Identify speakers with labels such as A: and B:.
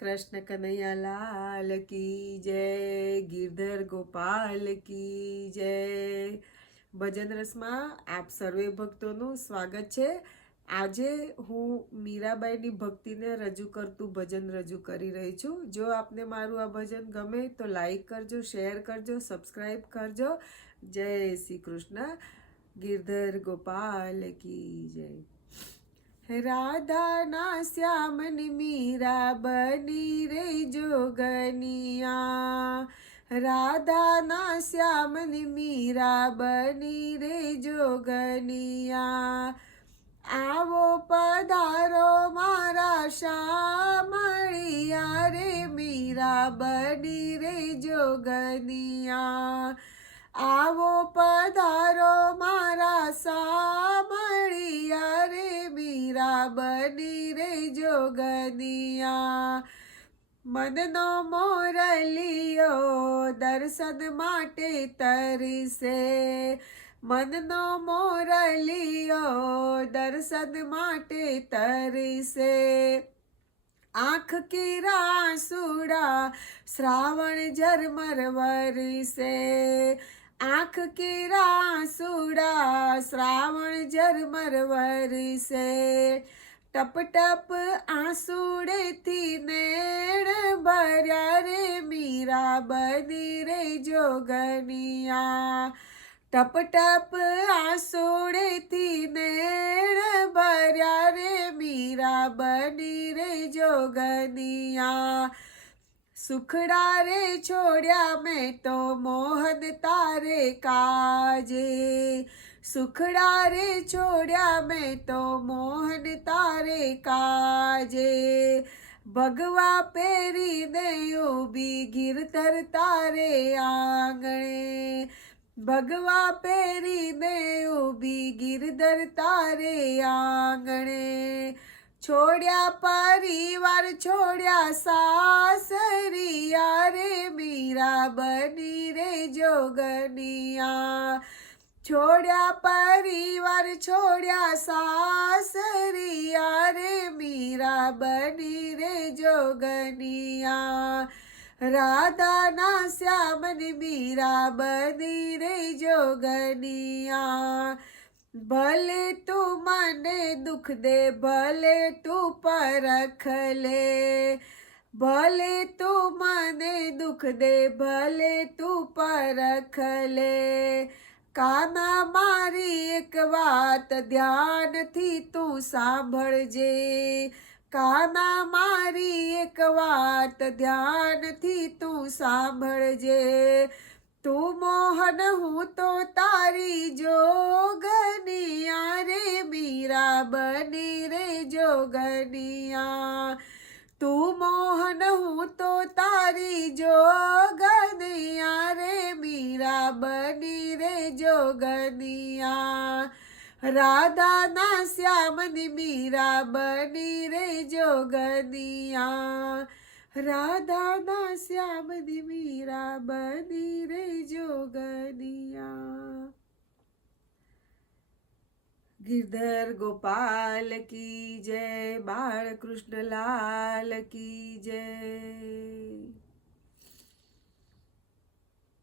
A: કૃષ્ણ કનૈયા લાલ કી જય, ગિરધર ગોપાલ કી જય. ભજન રસમાં આપ સર્વે ભક્તોનું સ્વાગત છે. આજે હું મીરાબાઈની ભક્તિને રજૂ કરતું ભજન રજૂ કરી રહી છું. જો આપને મારું આ ભજન ગમે તો લાઈક કરજો, શેર કરજો, સબસ્ક્રાઈબ કરજો. જય શ્રી કૃષ્ણ. ગિરધર ગોપાલ કી જય. રાધાના શ્યામની મીરા બની રે જોગનિયા. રાધાના શ્યામની મીરા બની રે જોગનિયા. આવો પધારો મારા શામળિયા રે, મીરા બની રે જોગનિયા. આવો પધારો મારા રે મીરા બની રે જોગનિયા મનનો મોરલિયો દર્શન માટે તરસે. મનનો મોરલિયો દર્શન માટે તરસે. આંખ કીરા સુડા શ્રાવણ ઝરમર વરસે. આંખ કીરા સુડા શ્રાવણ ઝરમર વરસે. ટપ ટપ આંસુડેથી નેણ ભર્યા રે મીરા બની રે જોગનિયા. ટપ ટપ આંસુડેથી નેણ ભર્યા રે મીરા બની રે જોગનિયા. સુખડા રે છોડ્યા મેં તો મોહન તારે કાજે. સુખડા રે છોડ્યા મેં તો મોહન તારે કાજે. ભગવા પહેરીને ઊભી ગીરતર તારે આંગણે. ભગવા પહેરીને ઊભી ગીરધર તારે આંગણે. છોડ્યા પરિવાર, છોડ્યા સાસરિયા રે મીરા બની રે જોગનિયા છોડ્યા પરિવાર છોડ્યા સાસરિયા રે મીરા બની રે જોગનિયા રાધાના શ્યામની મીરા બની રે જોગનિયા ભલે તું મને દુઃખ દે ભલે તું પરખ લે ભલે તું મને દુઃખ દે, ભલે તું પરખ લે. કાના મારી એક વાત ધ્યાનથી તું સાંભળજે. કાના મારી એક વાત ધ્યાનથી તું સાંભળજે. તું મોહન હું તો તારી જોગનિયા રે, મીરા બની રે જોગનિયા. તું મોહન હું તો તારી જોગનિયા રે મીરા બની રે જોગનિયા રાધાના શ્યામની મીરા બની રે જોગનિયા રાધાના શ્યામની મીરા બની રે જોગનિયા ગિરધર ગોપાલ કી જય બાળકૃષ્ણ લાલ કી જય.